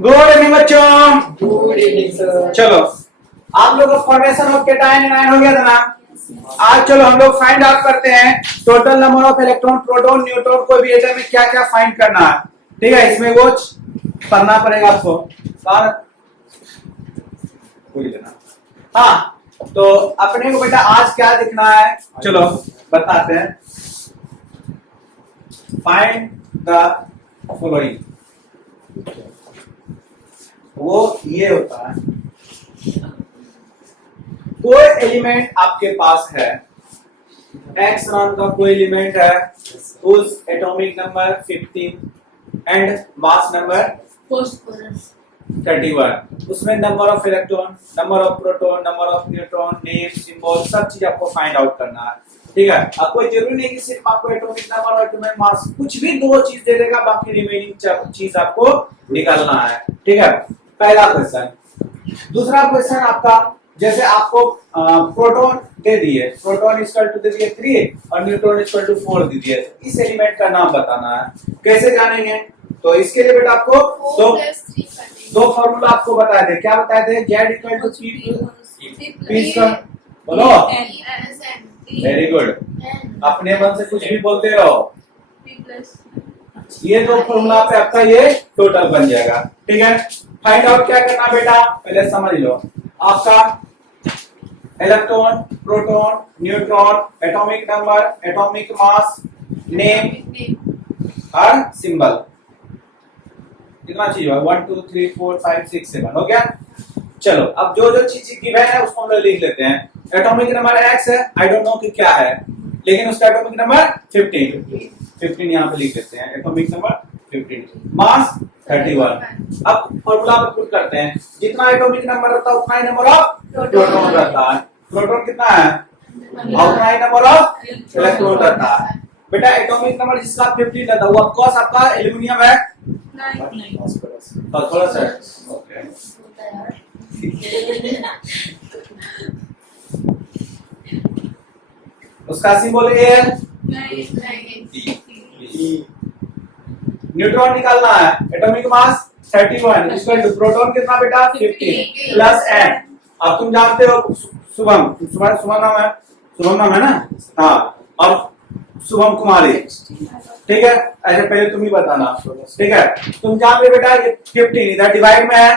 Good evening बच्चों। Good evening sir. चलो आप लोग का फॉर्मेशन ऑफ केटायन एनायन हो गया था ना। आज चलो हम लोग फाइंड आउट करते हैं total number of electron proton neutron कोई भी एटम में क्या क्या फाइंड करना है। ठीक है, इसमें वो करना पड़ेगा आपको। कोई लेना। हाँ, तो अपने को बेटा आज क्या दिखना है, चलो बताते हैं। फाइंड द फॉलोइंग, वो ये होता है कोई एलिमेंट आपके पास है, एक्स नाम का कोई एलिमेंट है, उस atomic number 15 and mass number 31, उसमें number of electron, number of proton, number of neutron, name, symbol, सब चीज आपको फाइंड आउट करना है। ठीक है, अब कोई जरूरी नहीं कि सिर्फ आपको एटॉमिक नंबर और एटॉमिक मास, कुछ भी दो चीज दे देगा, बाकी रिमेनिंग चीज आपको निकालना है। ठीक है, पहला क्वेश्चन। दूसरा क्वेश्चन आपका, जैसे आपको प्रोटॉन दे दिए, प्रोटॉन इक्वल टू दे दिए 3 और न्यूट्रॉन इक्वल टू 4 दे दिए, इस एलिमेंट का नाम बताना है। कैसे जानेंगे? तो इसके लिए बेटा आपको दो फॉर्मूला आपको बताए थे। क्या बताए थे? जेड इक्वल टू पी का, बोलो। वेरी गुड, अपने मन से कुछ भी बोलते रहो। ये दो फॉर्मूला पे आपका ये टोटल बन जाएगा। ठीक है, फाइंड आउट क्या करना बेटा, पहले समझ लो। आपका electron, proton, neutron, atomic number, atomic mass, name और सिंबल, कितना चाहिए? 1 2 3 4 5 6 7 हो गया। चलो अब जो जो चीज गिवन है उसको हम लोग लिख लेते हैं। एटॉमिक नंबर x है, आई डोंट नो कि क्या है, लेकिन उसका एटॉमिक नंबर 15 यहाँ पे लिख देते हैं। एटॉमिक नंबर 15, मास 31। अब फॉर्मूला में पुट करते हैं, जितना एटॉमिक नंबर रहता है उतना ही नंबर ऑफ प्रोटॉन रहता है। प्रोटॉन कितना है और उतना ही नंबर ऑफ इलेक्ट्रॉन रहता है। बेटा एटॉमिक नंबर जिसका 15 रहता है वो ऑफ कोर्स आपका एल्यूमिनियम है, थोड़ा सा ओके। उसका सिंबल ए है। न्यूट्रॉन निकालना है, atomic mass 31 equal to proton कितना बेटा 15 प्लस n। अब तुम जानते हो शुभम, शुभम नाम है, शुभम नाम है ना? हाँ, और शुभम कुमारी। ठीक है, ऐसे पहले तुम ही बताना। ठीक है, तुम जान रहे बेटा ये 15 इधर डिवाइड में है,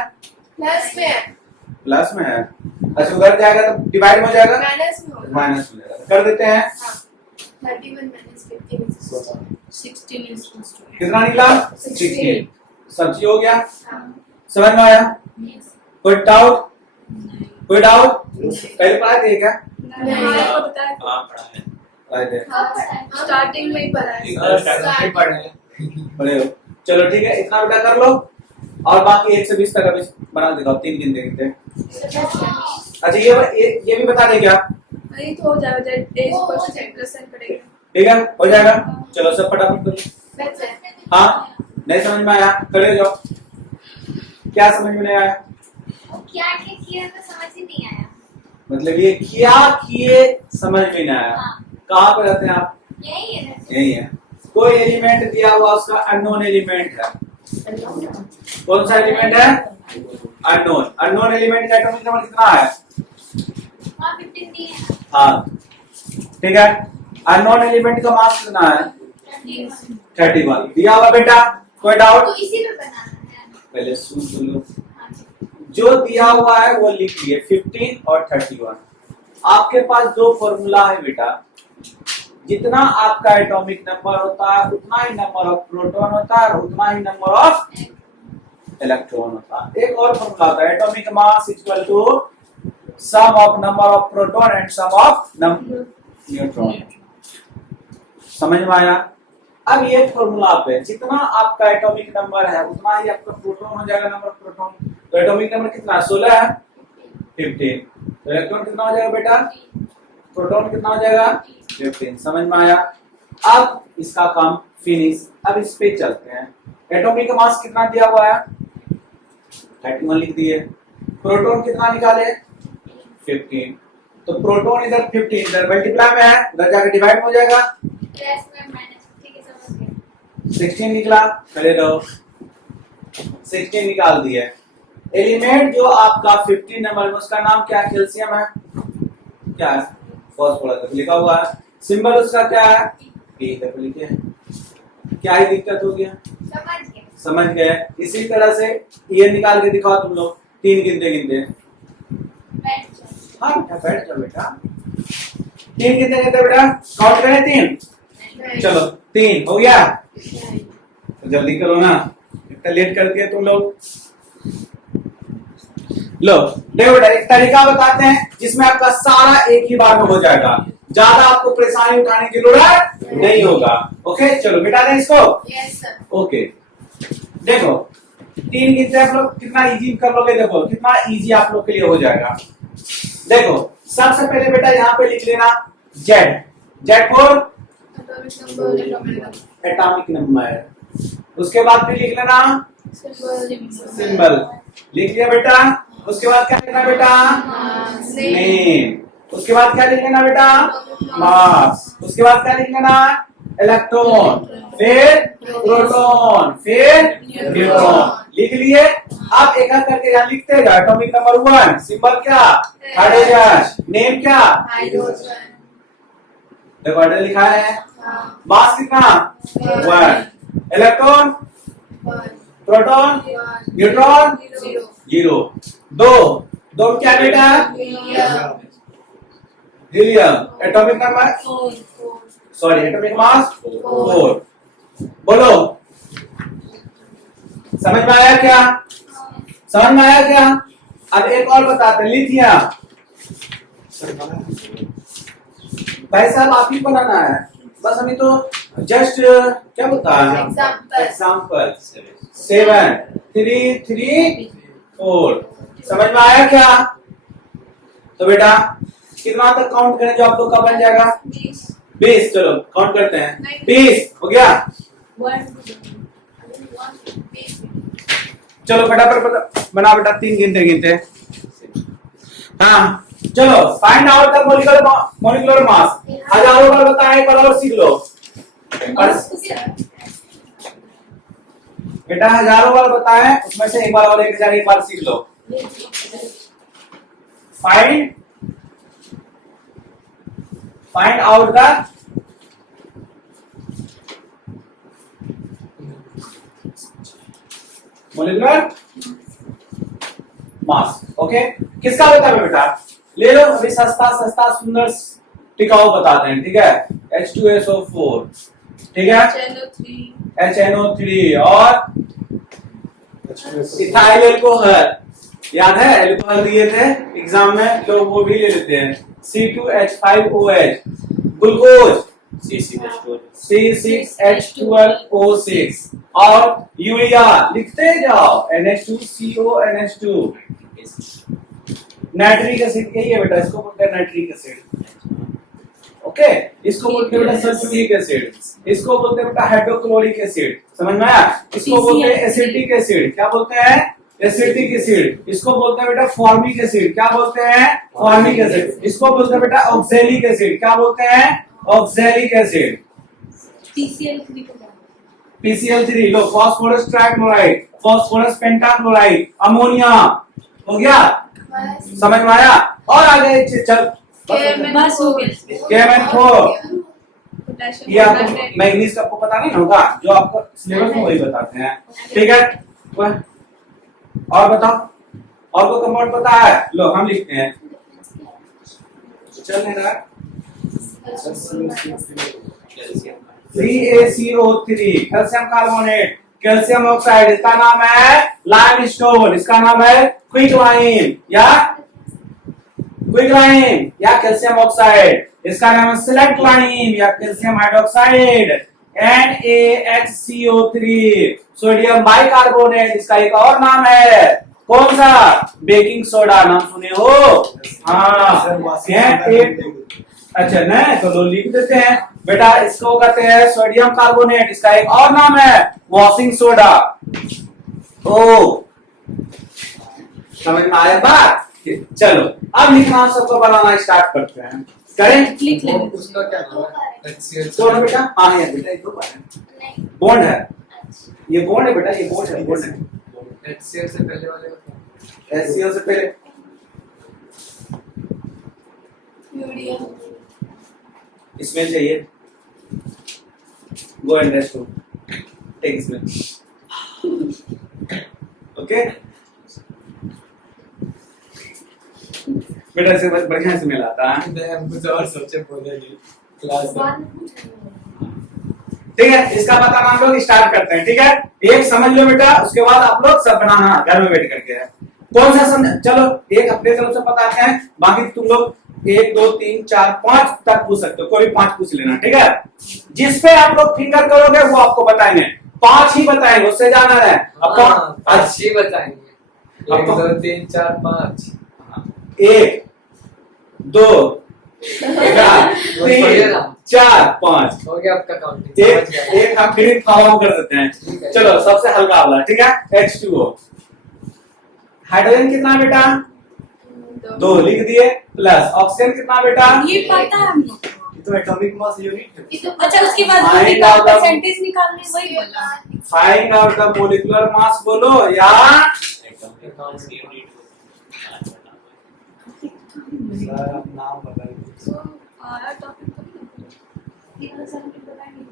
प्लस में है। अच्छा उधर जाएगा तो डिवाइड में हो जाएगा, माइनस में जाएगा। कर देते हैं। 31 - 15 16 कितना निकला? 16। सब्जी हो गया, समझ में आया? कोई डाउट? कोई डाउट? पहले पढ़ा थे क्या? स्टार्टिंग में ही पढ़ा है। पढ़े हो? चलो ठीक है, इतना बेटा कर लो और बाकी 1 से 20 तक अभी बना देगा, 3 दिन देखते हैं। अच्छा ये भी बता दे क्या? नहीं तो हो जाएगा, एक क्वेश्चन प्रेजेंट करेंगे। ठीक है, हो जाएगा। चलो सब फटाफट करो। हाँ, नहीं समझ में आया खड़े जाओ। क्या समझ में नहीं आया? क्या किया तो समझ ही नहीं आया। मतलब ये क्या किए समझ में नहीं आया। कहाँ पे रहते हैं आप? यही है। कोई एलिमेंट दिया हुआ, उसका अननोन एलिमेंट है। कौन सा एलिमेंट है? अननोन। अननोन एलिमेंट का एटॉमिक नंबर कितना है? 15 हाँ ठीक है, अननोन एलिमेंट का मास कितना है? 31 दिया हुआ बेटा। कोई डाउट? तो इसी में बनाना है। पहले सुन लो, जो दिया हुआ है वो लिख लिए 15 और 31। आपके पास दो फॉर्मूला है बेटा, जितना आपका एटॉमिक नंबर होता है उतना ही नंबर ऑफ प्रोटॉन होता है और उतना ही नंबर ऑफ इलेक्ट्रॉन होता है। एक और फॉर्मूला होता है, atomic mass equal to sum of number of proton and sum of neutron. समझ में आया? अब ये फॉर्मूला पे जितना आपका एटॉमिक नंबर है उतना ही आपका प्रोटॉन हो जाएगा, नंबर ऑफ प्रोटॉन। तो एटॉमिक नंबर कितना? 16 है, 15। तो इलेक्ट्रॉन कितना हो जाएगा बेटा? प्रोटॉन कितना हो जाएगा? 15। समझ में आया? अब इसका काम फिनिश। अब इस पे चलते हैं। एटॉमिक मास कितना दिया हुआ है? 31 लिख दिए। प्रोटॉन कितना निकाले? 15। तो प्रोटॉन इधर 15 इधर मल्टीप्लाई में है, उधर जाकर डिवाइड हो जाएगा, प्लस में माइनस। ठीक है, समझ गए। 16 निकला। पहले दो 16 निकाल दिए। एलिमेंट जो आपका 15 नंबर में उसका नाम क्या है? कैल्शियम है। क्या है? फॉस्फोरस लिखा हुआ है। सिंबल उसका क्या है? E तक लिखे हैं। क्या ही दिक्कत हो गया? समझ गए। इसी तरह से ये निकाल के दिखाओ तुम लोग, 3 गिनते गिनते। हाँ बेटा बैठ जाओ बेटा, 3 गिनते गिनते बेटा, काउंट करें 3। चलो 3 हो गया, तो जल्दी करो ना, इतना लेट करती है तुम लोग। लो देखो बेटा, एक तरीका बताते हैं जिसमें आपका सारा एक ही बार में हो जाएगा, ज्यादा आपको परेशानी उठाने की जरूरत नहीं होगा। ओके चलो मिटा दें इसको। Yes sir. ओके देखो 3 गिनते आप लोग, कितना इजी कर लोगे, देखो कितना इजी आप लोग के लिए हो जाएगा। देखो सबसे पहले बेटा यहाँ पे लिख लेना Z, Z for atomic number. उसके बाद फिर लिख लेना सिंबल, लिख लिया बेटा। उसके बाद क्या लिखना बेटा? नेम। उसके बाद क्या लिख लेना बेटा? मास। उसके बाद क्या लिख लेना? इलेक्ट्रॉन, फिर प्रोटॉन, फिर न्यूट्रॉन। लिख लिए। आप एक एक करके यहाँ लिखते जाओ। एटॉमिक नंबर 1, सिंबल क्या? हाइड्रोजन, नेम क्या? देखो हाइड्रोजन लिखा है। मास कितना? 1। Electron, proton, neutron 0। 2 क्या बेटा? Helium. Atomic number sorry atomic mass 4। बोलो समझ में आया क्या? समझ में आया क्या? अब एक और बताते, लिथियम। भाई साहब आप ही बनाना है, बस अभी तो जस्ट क्या बोलता है? एग्जाम्पल 7 3 3 4। समझ में आया क्या? तो बेटा कितना तक काउंट करें जो आप लोग का बन जाएगा? 20। चलो काउंट करते हैं। 20 हो गया। चलो फटाफट बना बेटा, 3 गिनते गिनते। हाँ चलो फाइंड आउट द मॉलिक्यूलर मास। हजारों बार बताएं, एक बार और सीख लो बेटा, हजारों बार बताएं, उसमें से एक बार और 1000 एक बार सीख लो। Find out the molecular mass. Okay किसका बता रहे बेटा? ले लो अभी सस्ता सस्ता सुंदर टिकाऊ बताते हैं, ठीक है? H2SO4, ठीक है? HNO3 और इथाइल एल्कोहल, याद है? एल्कोहल दिए थे एग्जाम में, लोग वो भी ले लेते हैं। C2H5OH, ग्लूकोज C6H12O6 और यूरिया लिखते जाओ NH2CO NH2। नाइट्रिक एसिड यही है बेटा, इसको बोलते हैं नाइट्रिक एसिड। ओके इसको बोलते हैं बेटा सल्फ्यूरिक एसिड, इसको बोलते हैं बेटा हाइड्रोक्लोरिक एसिड। समझ में आया? इसको बोलते हैं एसिटिक एसिड। क्या बोलते हैं? Acetic acid. इसको बोलते हैं बेटा फॉर्मिक एसिड। क्या बोलते हैं? Formic acid. इसको बोलते हैं बेटा ऑक्सैलिक एसिड। क्या बोलते हैं? Oxalic acid. PCl3 लो, phosphorus trichloride, phosphorus pentachloride, ammonia. हो गया? समझ में आया? और आगे चल बस हो गया। KMN4। ये आपको मैग्नीज आपको पता नहीं होगा, जो आपको सिलेबस में वही बताते हैं, ठीक है? और बताओ, और को कंपाउंड पता है? लो हम लिखते हैं, चल रहा है CaCO3 calcium carbonate, calcium oxide, इसका नाम है लाइमस्टोन, इसका नाम है क्विकलाइम या कैल्शियम ऑक्साइड, इसका नाम है सिलेक्टलाइम या calcium hydroxide. NaHCO3 sodium bicarbonate, इसका एक और नाम है, कौन सा? Baking soda. नाम सुने हो? हाँ अच्छा नहीं तो लो लिख देते हैं बेटा, इसको कहते हैं सोडियम कार्बोनेट, इसका एक और नाम है वॉशिंग सोडा। ओ समझ में आया बात? चलो अब लिखना सबको बनाना स्टार्ट करते हैं। करें? लिख लेंगे। उसका क्या नाम है? कौन बेटा? हाँ ये बेटा ये दो बॉन्ड है, ये बॉन्ड है बेटा, ये बॉन्ड है HCl से पहले वाले का क्या? HCl से पहले यूरिया इसमें चाहिए गो एंड रेस्ट टेक इसमें ओके बेटा से बस बढ़िया से मिला था मैं हम कुछ और सोचे बोले नहीं क्लास में। बाद में पूछेंगे। ठीक है इसका बताना हम लोग स्टार्ट करते हैं ठीक है एक समझ लो बेटा उसके बाद आप लोग सब बनाना घर में बैठ करके है कौन सा समझ चलो एक अपने तरफ से बताते हैं बाकी तुम लोग 1 2 3 4 5 तक पूछ सकते हो कोई भी 5 पूछ लेना ठीक है जिस पे आप लोग फिंगर करोगे वो आपको बताएंगे 5 ही बताएंगे उससे जाना है अब हाँ, अच्छी बताएंगे। अब 1 2 3 4 5 1 2 बढ़िया 3 ना। 4 5 हो गया आपका काउंटिंग एक हम फिर फॉर्म कर देते हैं ठीक है। चलो सबसे हल्का वाला ठीक है H2O हाइड्रोजन कितना बेटा 2 लिख दिए प्लस ऑक्सीजन कितना बेटा ये पता है हमको ये तो एटॉमिक मास यूनिट है। ये तो अच्छा उसके बाद Find out the- परसेंटेज निकालने वही बोला find out the molecular mass बोलो या सर आप नाम बताइए। तो आया टॉपिक तो ये तो सर मुझे पता नहीं।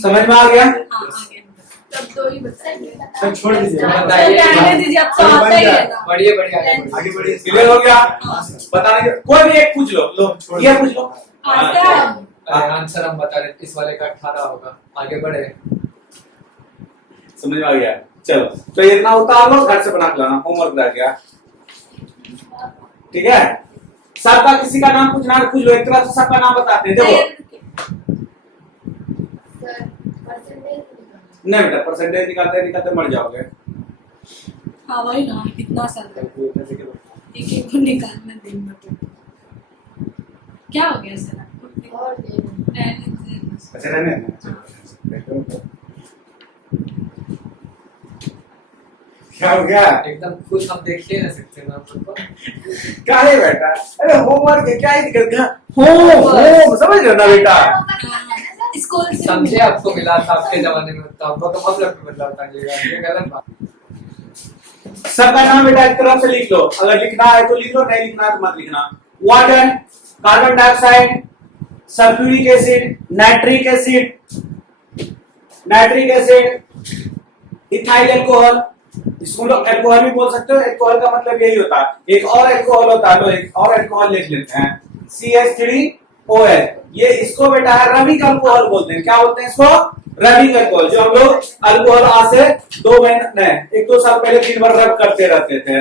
समझ में आ गया तब दो ही बताएंगे सर छोड़ दीजिए। बताइए। रहने दीजिए अब तो आता ही है ना बढ़िया बढ़िया आगे बढ़िए। क्लियर हो गया हाँ, सर। बताने के कोई भी एक पूछ लो लो छोड़ ये पूछ लो आता है अरे आंसर हम बता रहे इस वाले का 18 होगा आगे बढ़े समझ में आ गया चलो तो इतना उतार लो घर से बना के लाना होमवर्क रह गया ठीक है सबका किसी का नाम पूछना है पूछ लो एक तरफ से सबका नाम बताते हैं देखो सर परसेंटेज नहीं बेटा परसेंटेज निकालते निकालते मर जाओगे हाँ वही ना कितना साल कैलकुलेटर से करो। एक एक को निकालना दिन में क्या हो गया सर आपको और दे दो। रहने दीजिए। अच्छा रहने देना। क्या हो गया एकदम खुद हम देख ही नहीं सकते ना आपको क्या है बेटा अरे होमवर्क है क्या ही दिक्कत है होम समझ रहे हो ना बेटा स्कूल से समझे आपको मिला था आपके जमाने में तो हमको तो हम लोग पे बदलाव चाहिएगा ये गलत बात सबका नाम बेटा एक तरफ से लिख लो अगर लिखना है तो लिख लो नहीं लिखना है तो मत लिखना water carbon dioxide sulphuric acid nitric acid ethyl alcohol इसको लोग अल्कोहल भी बोल सकते हो अल्कोहल का मतलब यही होता है एक और अल्कोहल होता है लो एक और अल्कोहल लिख लेते हैं CH3OH ये इसको बेटा है रबिक अल्कोहल बोलते हैं क्या बोलते हैं इसको रबिक अल्कोहल जो हम लोग अल्कोहल आज से 2 महीने 1-2 साल पहले दिन भर रब करते रहते थे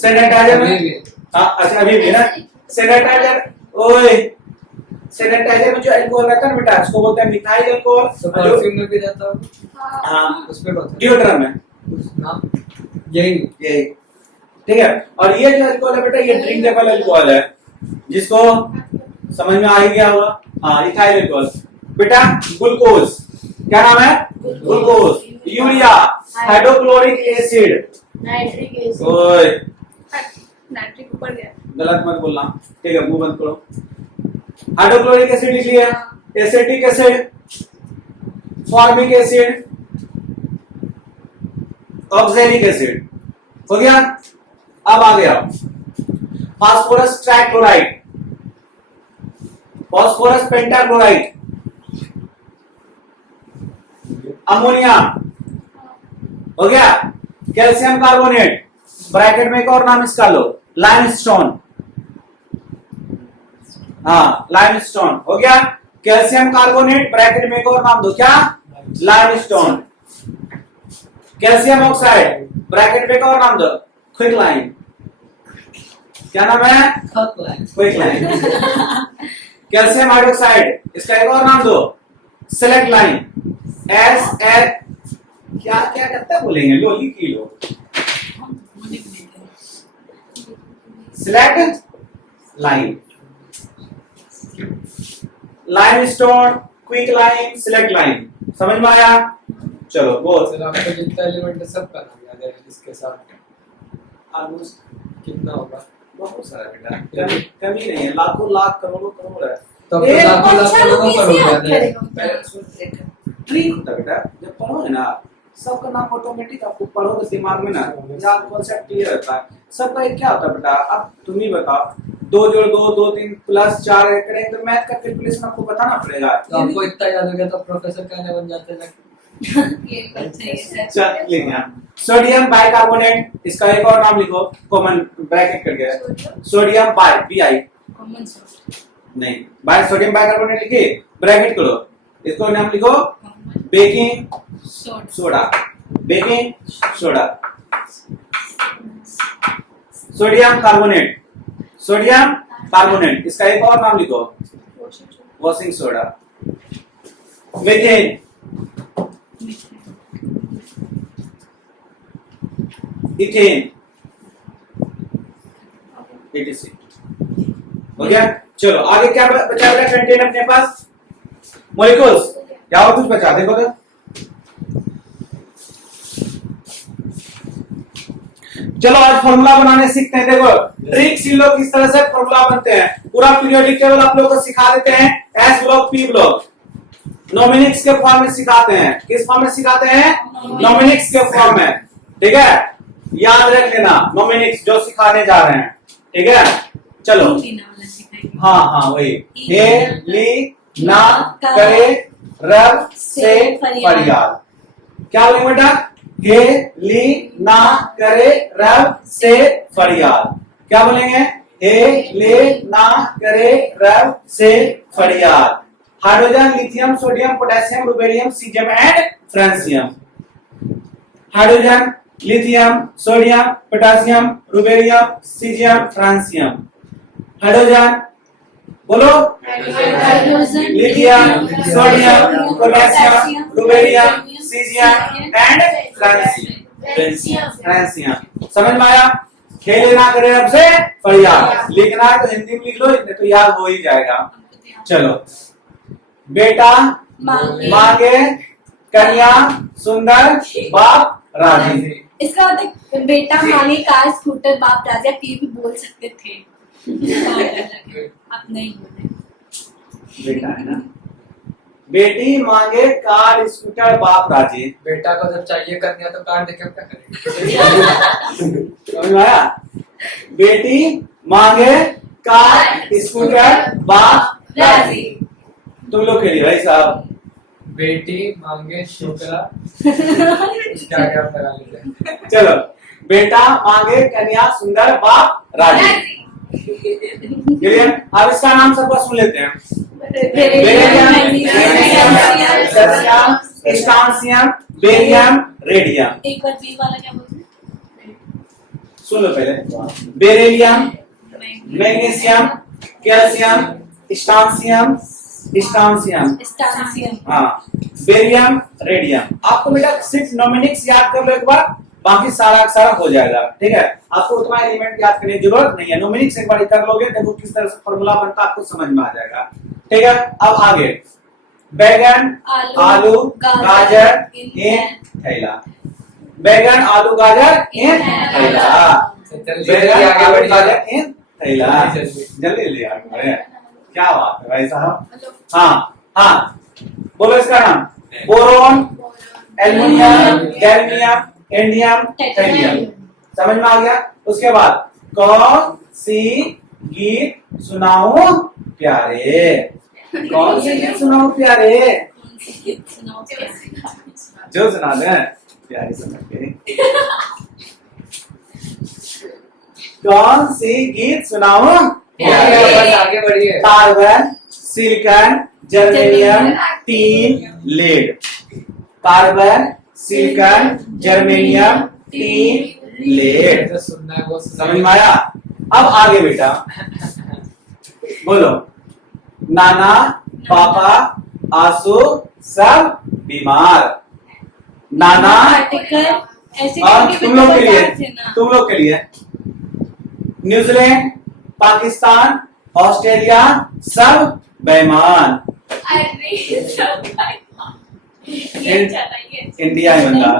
सैनिटाइजर में हाँ अच्छा अभी भी ना सैनिटाइजर ओए सैनिटाइजर में जो अल्कोहल रहता है ना बेटा उसको बोलते हैं मिथाइल अल्कोहल तो परफ्यूम में भी जाता होगा हाँ उस पे कौन सा डिओड्रेंट में उस नाम यही ये ठीक है और ये जो अल्कोहल है बेटा ये ड्रिंकेबल अल्कोहल है जिसको समझ में आ ही गया होगा हाँ इथाइल अल्कोहल बेटा ग्लूकोज क्या नाम है glucose urea hydrochloric acid nitric acid ओए नाइट्रिक ऊपर गया गलत मत बोलना ठीक है मुंह बंद करो हाइड्रोक्लोरिक एसिड लिख लिया acetic acid formic acid oxalic acid हो गया अब आ गया phosphorus trichloride phosphorus pentachloride ammonia हो गया कैल्शियम कार्बोनेट ब्रैकेट में एक और नाम इसका लो लाइमस्टोन हाँ लाइमस्टोन हो गया कैल्शियम कार्बोनेट ब्रैकेट में एक और नाम दो क्या लाइमस्टोन कैल्शियम ऑक्साइड ब्रैकेट में एक और नाम दो क्विकलाइन क्या नाम है क्विकलाइन कैल्शियम हाइड्रोक्साइड इसका एक और नाम दो सेलेक्ट लाइन SL क्या क्या करता बोलेंगे लो लिख लो slaked lime limestone quick lime slaked lime समझ में आया चलो बोल सर आपको जितना एलिमेंट है सबका नाम याद है इसके साथ ऑलमोस्ट कितना होगा बहुत सारा बेटा कमी नहीं है लाखों लाख करोड़ों करोड़ है तो एक लाखों लाख अच्छा, करोड़ों लोग पर कैसे हो याद गया करेगा? पहले सुन एक ट्रिक होता है बेटा, जब पढ़ोगे ना सबका नाम ऑटोमेटिक आपको पढ़ोगे दिमाग में ना, याद कॉन्सेप्ट क्लियर रहता है। सबका एक क्या होता है बेटा, अब तुम ही बताओ, 2 जोड़ 2 2 3 प्लस 4 करेंगे तो मैथ का कैलकुलेशन आपको बताना पड़ेगा। तो आपको इतना याद हो गया तो प्रोफेसर कहने बन जाते हैं ना। ये बात सही है सर। चल लिख यहाँ सोडियम बाइकार्बोनेट, इसका एक और नाम लिखो कॉमन ब्रैकेट करके, sodium bi BI common source नहीं, बाय सोडियम बाइकार्बोनेट लिखे ब्रैकेट करो, इसको नाम लिखो baking soda, baking soda. Sodium carbonate, sodium carbonate, इसका एक और नाम लिखो washing soda. Methane, ethane, etc। हो गया। चलो आगे क्या बचा है कंटेन अपने पास, मॉलिक्यूल्स, क्या और कुछ बचा देखो तो। चलो आज फॉर्मूला बनाने सीखते हैं। देखो ट्रिक्स इन लोग किस तरह से फॉर्मूला बनते हैं, पूरा पीरियोडिक टेबल आप लोगों को सिखा देते हैं, एस ब्लॉक पी ब्लॉक नोमिनिक्स के फॉर्म में सिखाते हैं। किस फॉर्म में सिखाते हैं, नोमिनिक्स के फॉर्म में, ठीक है, याद रख लेना नोमिनिक्स जो सिखाने जा रहे हैं, ठीक है। चलो हाँ हाँ वही, हे ली ना करे रब से फरियाद, क्या बोलेंगे बेटा, हे ली ना करे रब से फरियाद, क्या बोलेंगे, हे ले ना करे रब से फरियाद। Hydrogen, lithium, sodium, potassium, rubidium, caesium and francium. Hydrogen, lithium, sodium, potassium, rubidium, caesium, francium. Hydrogen बोलो, lithium, sodium, potassium, rubidium, caesium and francium. समझ में आया, खेल ना करे अब से फरियाद, लिखना है तो हिंदी में लिख लो, इतने तो याद हो ही जाएगा। चलो बेटा मांगे कन्या सुंदर बाप राजी, इसका मतलब बेटा मांगे कार स्कूटर बाप राजा, ये भी बोल सकते थे, आप नहीं बोले। बेटा है ना, बेटी मांगे कार स्कूटर बाप राजी। बेटा को जब चाहिए कन्या तो कार देके क्या करेंगे। समझ में आया, बेटी मांगे कार स्कूटर बाप राजी। तुम लोग के लिए भाई साहब, बेटी मांगे छोकरा क्या क्या लगा लेते हैं। चलो बेटा मांगे कन्या सुंदर बाप राजी, क्लियर। अब इसका नाम सबका सुन लेते हैं, barium, caesium, strontium, barium, radium. एक बार बी वाला क्या बोलते हैं, सुन लो पहले, beryllium, magnesium, calcium, strontium, strontium, strontium. हाँ, बेरियम, रेडियम। आपको बेटा सिर्फ नोमिनिक्स याद कर लो एक बार, बाकी सारा हो जाएगा, ठीक है। आपको उतना एलिमेंट याद करने की जरूरत नहीं है, नोमिनिक्स एक बार कर लोगे देखो किस तरह से फॉर्मूला बनता है, आपको समझ में आ जाएगा, ठीक है। अब आगे, बैगन, आलू, गाजर इन थैला, बैगन, आलू, गाजर इन थैला, बैगन, आलू, गाजर इन थैला। जल्दी ले आगे, क्या बात है भाई साहब। हाँ हाँ बोलो इसका नाम, बोरोन, एल्युमिनियम, गैल्वियम, इंडियम, थैलियम। समझ में आ गया। उसके बाद कौन सी गीत सुनाऊं प्यारे, कौन सी गीत सुनाऊं प्यारे, जो सुना दे प्यारे समझ के, कौन सी गीत सुनाऊं आगे बढ़िए। Carbon, silicon, germanium, tin, lead, carbon, silicon, germanium, tin, lead. जो सुनना है वो सुना। समझ में आया। अब आगे बेटा बोलो, नाना, पापा, आंसू सब बीमार। नाना और तुम लोग के लिए न्यूजीलैंड, पाकिस्तान, ऑस्ट्रेलिया सब बेईमान। इंडिया में बंदा,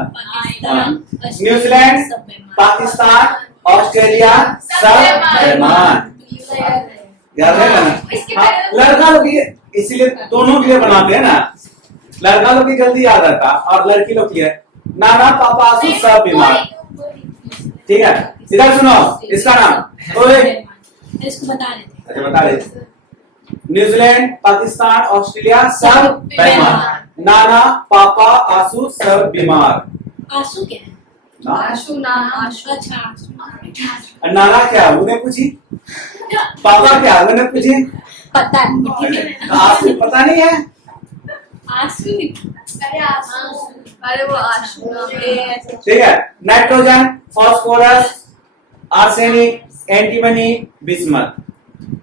न्यूजीलैंड, पाकिस्तान, ऑस्ट्रेलिया सब बेईमान। याद है ना, लड़का लोग इसीलिए दोनों के लिए बनाते हैं ना, लड़का लोग की जल्दी याद रहता और लड़की लोग की है नाना पापा आंसू सब बीमार। ठीक है, इधर सुनो इसका नाम ओए इसको बता रहे थे। अच्छा बता रहे न्यूजीलैंड पाकिस्तान ऑस्ट्रेलिया सब बीमार। नाना पापा आंसू सब बीमार। आंसू क्या है? ना? आशु नाम आशु। अच्छा आंसू। नाना क्या उन्हें पूछी, पापा क्या उन्हें पूछी, पता नहीं। आंसू पता नहीं है। आंसू अरे आशु, अरे वो आशु नाम है। ठीक है, nitrogen phosphorus arsenic antimony bismuth.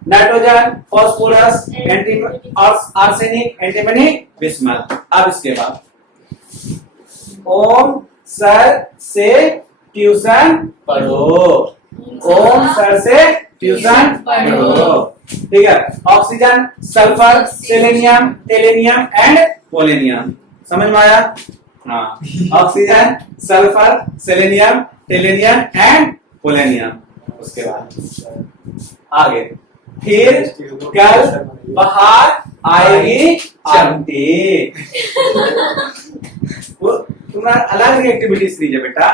Nitrogen phosphorus arsenic antimony bismuth. अब इसके बाद ओम सर से ट्यूशन पढ़ो, ओम सर से ट्यूशन पढ़ो। ठीक है, oxygen sulphur selenium टेलेनियम and polonium. समझ में आया? हाँ, oxygen sulphur selenium टेलेनियम and polonium. उसके बाद आगे फिर कल बाहर आएगी आंटी। वो तुम्हारा अलग एक्टिविटीज दीजिए बेटा।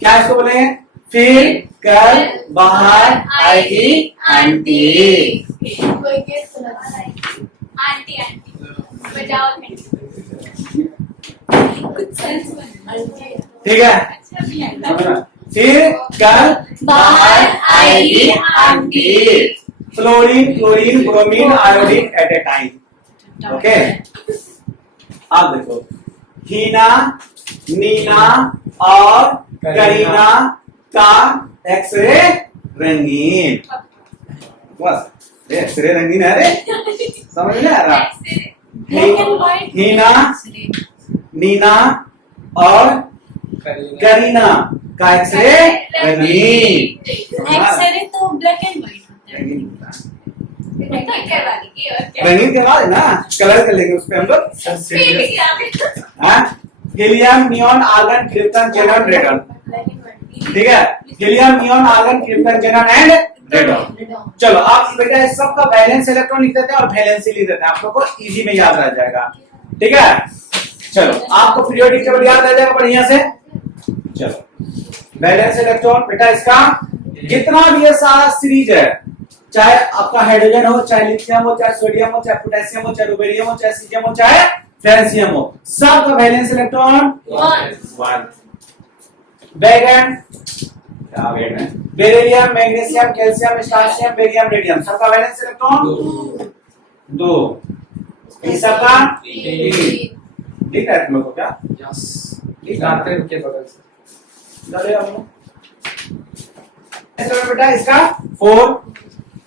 क्या इसको बोलेंगे? फिर कल बाहर आएगी आंटी। कोई के सुना आंटी आंटी बजाओ कुछ सेंस बन। ठीक है, अच्छा भी है। फिर कल बाहर आएगी aunty. Fluorine chlorine bromine iodine at a time. Okay, आप देखो हीना नीना और करीना का एक्सरे रंगीन। बस एक्सरे रंगीन है रे, समझ में आ रहा? Black and white. Heena Neena और करीना का एक्सरे रंगीन। एक्सरे तो ब्लैक एंड व्हाइट होता है। रंगीन रंगीन रंगीन के बाद है ना, कलर कर लेंगे उस पे हम लोग। हाँ, helium neon argon krypton xenon radon. ठीक है, helium neon argon krypton xenon and radon. चलो आप बेटा इस सब का वैलेंस इलेक्ट्रॉन लिख देते हैं और वैलेंसी लिख देते हैं, आप लोगों को इजी में याद रह जाएगा। ठीक है, चलो आपको पीरियोडिक टेबल याद रह जाएगा बढ़िया से। चलो वैलेंस इलेक्ट्रॉन बेटा इसका जितना भी ये सारा सीरीज है, चाहे आपका हाइड्रोजन हो, चाहे लिथियम हो, चाहे सोडियम हो, चाहे पोटेशियम हो, चाहे रुबेरियम हो, चाहे सीजियम हो, चाहे फ्रांसियम हो, सब का वैलेंस इलेक्ट्रॉन 1। बैगन beryllium magnesium calcium strontium barium radium, सबका वैलेंस इलेक्ट्रॉन 2। इस सबका 3। ठीक है तुम लोग को क्या लाते के बगल से डाले हम लोग ऐसे बेटा इसका 4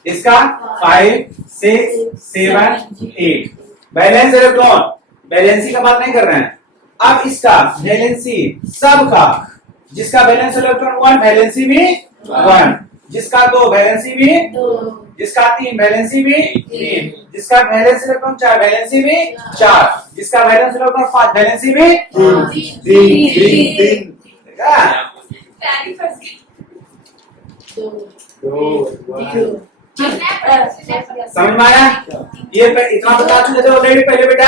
इसका 5 6 7 8 बैलेंस इलेक्ट्रॉन। बैलेंसी का बात नहीं कर रहे हैं, अब इसका वैलेंसी सबका, जिसका वैलेंस इलेक्ट्रॉन 1 वैलेंसी भी 1, जिसका 2 वैलेंसी भी 2, जिसका 3 वैलेंसी भी 3, जिसका वैलेंस इलेक्ट्रॉन 4 वैलेंसी भी 4, जिसका वैलेंस इलेक्ट्रॉन 5 वैलेंसी भी 3। समझ में आया? ये इतना बता चुके थे ऑलरेडी पहले बेटा।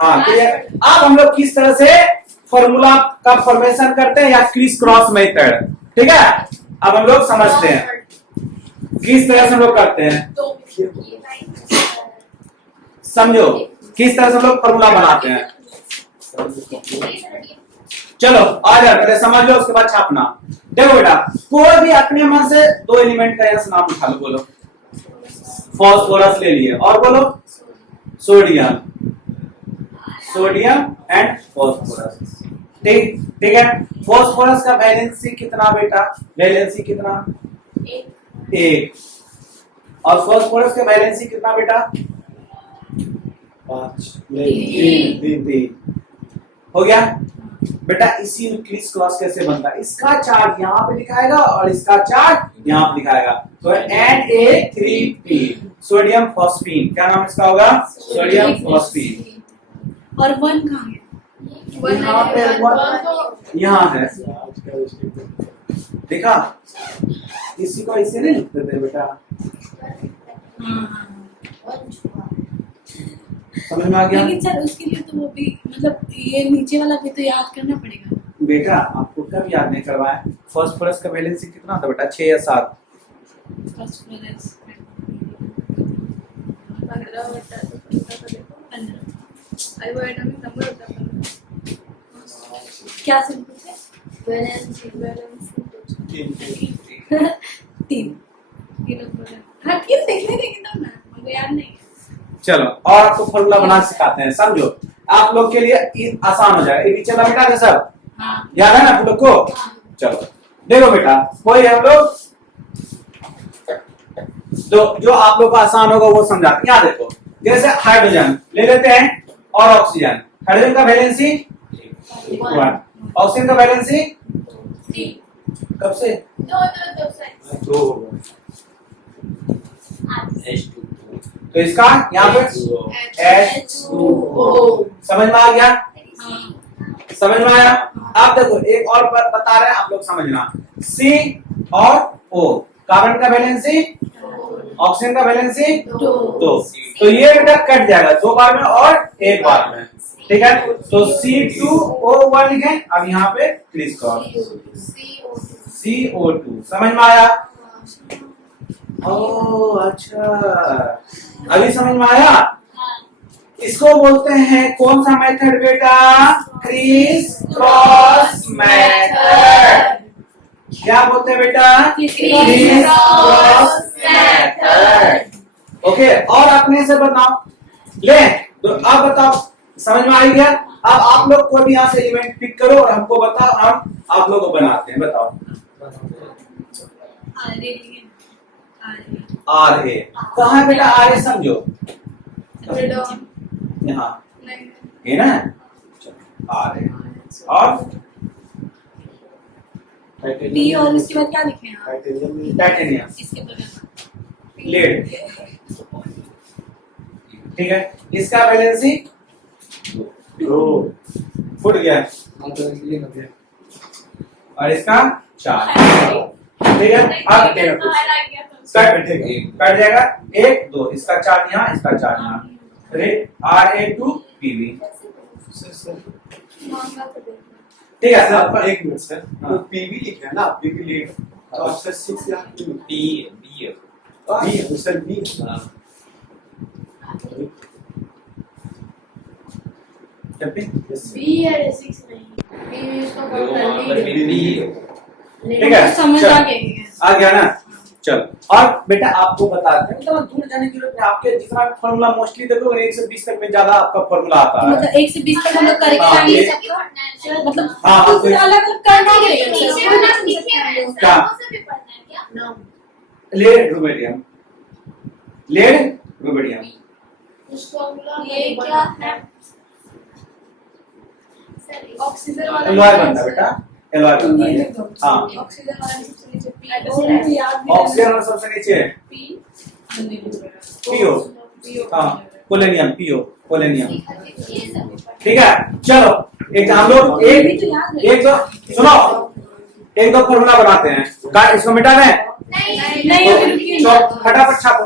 हाँ क्लियर। अब हम लोग किस तरह से फॉर्मूला का फॉर्मेशन करते हैं या क्रिस क्रॉस मेथड। ठीक है, अब हम लोग समझते हैं किस तरह से हम लोग करते हैं। समझो किस तरह से हम लोग फॉर्मूला बनाते हैं। चलो आ जाओ, पहले समझ लो उसके बाद छापना। देखो बेटा, कोई भी अपने मन से 2 एलिमेंट का यहाँ नाम उठा लो। बोलो फास्फोरस ले लिए और बोलो सोडियम, सोडियम एंड फास्फोरस। ठीक ठीक है, फास्फोरस का वैलेंसी कितना बेटा? वैलेंसी कितना? 1। और फास्फोरस का वैलेंसी कितना बेटा? 5 3। हो गया बेटा। इसी में क्रिस क्रॉस कैसे बनता है? इसका चार्ज यहाँ पे दिखाएगा और इसका चार्ज यहाँ पे दिखाएगा, तो Na3P सोडियम फॉस्फीन। क्या नाम इसका होगा? Sodium phosphine. और 1 कहाँ है? यहाँ पे 1 यहाँ है, देखा? इसी को इसे नहीं लिखते थे बेटा, समझ में आ गया? लेकिन सर उसके लिए तो वो भी मतलब ये नीचे वाला भी तो याद करना पड़ेगा। बेटा आपको कब याद नहीं करवाया? फास्फोरस का वैलेंसी कितना था बेटा? 6 या 7? फास्फोरस 15 होता है तो 15 का देखो 15 आई वो एटॉमिक नंबर होता है 15 क्या सिंपल से बैलेंस 3 हाँ 3 देखने देंगे तब ना, हमको याद नहीं है। चलो और आपको फॉर्मूला बना सिखाते हैं, समझो आप लोग के लिए ये आसान हो जाएगा। ये नीचे वाला बेटा सब हाँ याद है ना आप लोग को? चलो देखो बेटा, कोई हम लोग तो जो आप लोग को आसान होगा वो समझाते हैं। यहाँ देखो, जैसे हाइड्रोजन ले लेते हैं और ऑक्सीजन। हाइड्रोजन का वैलेंसी 1, ऑक्सीजन का वैलेंसी कब से 2 होगा। तो इसका यहाँ पे H2O समझ में आ गया? समझ में आया? आप देखो एक और बता रहे हैं, आप लोग समझना। C और O, कार्बन का वैलेंसी, ऑक्सीजन का वैलेंसी 2। तो ये बेटा कट जाएगा 2 बार में और 1 बार में, ठीक है? तो C2O1 लिखें। अब यहाँ पे प्लीज करो CO2। समझ में आया? ओह अच्छा, अभी समझ में आया? इसको बोलते हैं कौन सा मेथड बेटा? Criss cross method. क्या बोलते हैं बेटा? Criss cross method. ओके, और अपने से बताओ ले। तो अब बताओ, समझ में आ गया? अब आप लोग कोई भी यहाँ से एलिमेंट पिक करो और हमको बताओ, हम आप लोगों को बनाते हैं। बताओ आर ए कहाँ है बेटा? आर ए समझो यहाँ है ना? आर ए और टी और उसके बाद क्या लिखे हैं आप? टाइटेनियम, इसके बगल लेड, ठीक है? इसका वैलेंसी 2 फुट गया और इसका 4, ठीक है? अब कट जाएगा 1 2, इसका 4 यहाँ, इसका 4 यहाँ। RA2PV, ठीक है? सर पर एक मिनट सर, हाँ। वो पीवी लिखा है ना, पीवी लीड तो ऑप्शन 6 या बी है सर, बी ठीक है? समझ चलो, आ गई आ गया ना? चलो और बेटा आपको बताते हैं, मतलब दूर जाने की जरूरत नहीं। आपके जितना फॉर्मूला मोस्टली देखो 1 से 20 तक में ज्यादा आपका फॉर्मूला आता है। मतलब 1 से 20 तक हम लोग करके हाँ, आएंगे ये- सबका मतलब हाँ, कुछ तो- अलग अलग करना पड़ेगा क्या? लेड रुबिडियम, लेड रुबिडियम, ये क्या है? ऑक्सीजन वाला एलॉय बनता है बेटा, एलॉय बनता है। हाँ, ऑक्सीजन वाला सबसे नीचे ऑक्सीजन और सबसे नीचे पीओ, हाँ पोलेनियम, पीओ पोलेनियम, ठीक है? चलो एक हम लोग एक दो सुनो, एक दो फॉर्मूला बनाते हैं। इसको मिटा दें? नहीं तो फटाफट छापो।